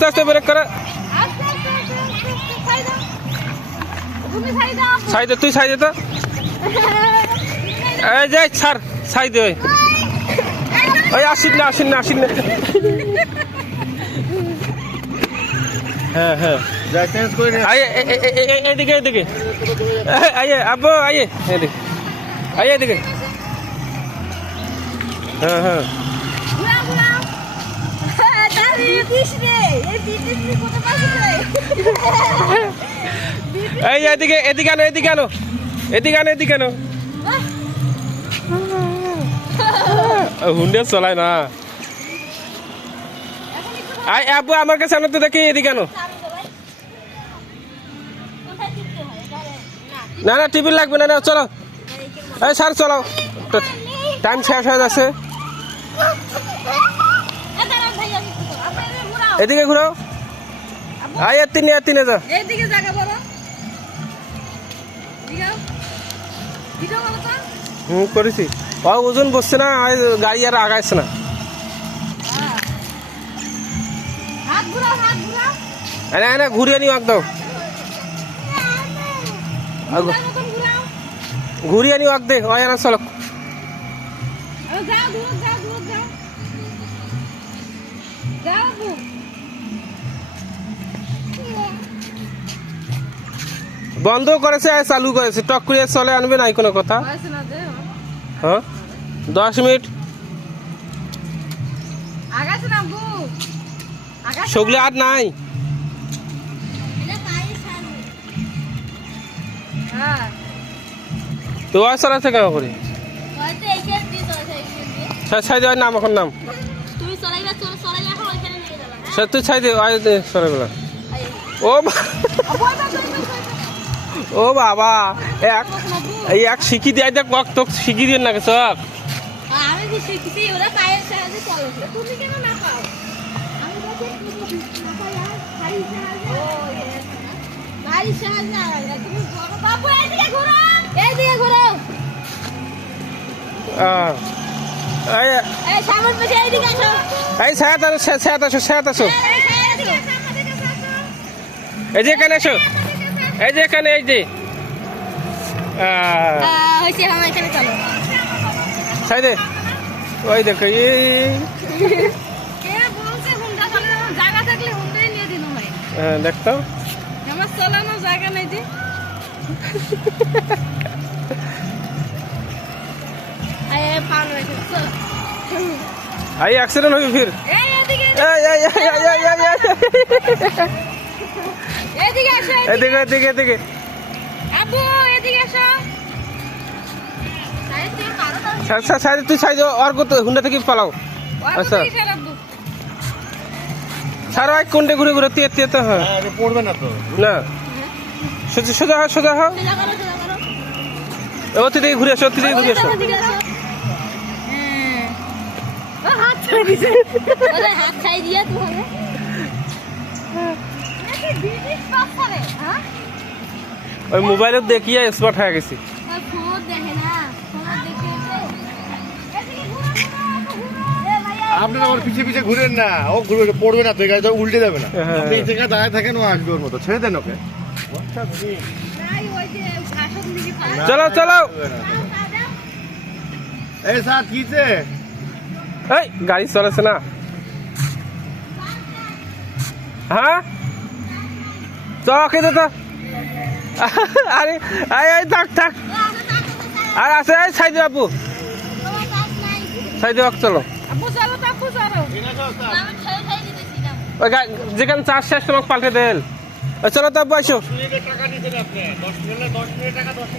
আস্তে আস্তে ব্রেক করে সাইডে তুই সাইডে তো এই যে ছাড় সাইডে ওই আসিন না হ্যাঁ হ্যাঁ এদিকে আইয়ে আব্বু আইয়ে এদিকে হ্যাঁ হ্যাঁ এই এদিকে আনো হুন্ডে চলায় না আই আব্বু আমার কাছে আনো তো দেখি এদিকে আনো না টিফিন লাগবে না চলো এই স্যার চলো টাইম শেষ হয়ে যাচ্ছে এদিকে ঘুরাও আয় তিনে যা এইদিকে জায়গা বলো করেছি ওজন বসছে না গাড়ি আর আগাইছে না ঘুরিয়ে নিও একদম ঘুরিয়ে নিও এক দে চলো বন্ধ করেছে আর চালু করেছে টক করে চলে আনবে নাই কোনো কথা হ্যাঁ 10 মিনিট সগলে আর নাই তো চালাচ্ছে কেন করে ছাই দেওয়ার নাম এখন নাম তুই ছাই দে সরাইবেলা ও বাবা এক শিখি দিয়ে দেখ তো শিখি দিয়ে না চক এই সাত আসো এই যে এখানে আসো এই যে এখানে এই যে সাইডে ওই দেখো হ্যাঁ দেখতো চলানো জায়গা নেই যে आई एक्सीडेंट होगी फिर एदिके शायद तू शायद और को हुंडा থেকে পালাও আচ্ছা সারা এক কোণে ঘুরে ঘুরে তে তো হ্যাঁ পড়বে না তো না সোজা হও ওতে থেকে ঘুরে আসো হাত খাই দিয়া তোমারে ওই মোবাইলে দেখিয়ে স্মার্ট হয়ে গেছি আপনারা ওর পিছে ঘুরেন না ও ঘুরে পড়বে না তো গাড়ি তো উল্টে যাবে না আপনি এই জায়গায় দাঁড়ায় থাকেন ও আসবে ওর মতো ছেড়ে দেন ওকে চলো এই স্যার কিছে এই গাড়ি চলেছে না হ্যাঁ চকে তো আরে আরে থাক আর আছে সাইড আপু সাইড চলো যেখানে চার শেষ তোমাকে পাল্টে দেন চলো তো আপু আসো টাকা দিতে আপনি 10 মিনিট টাকা 10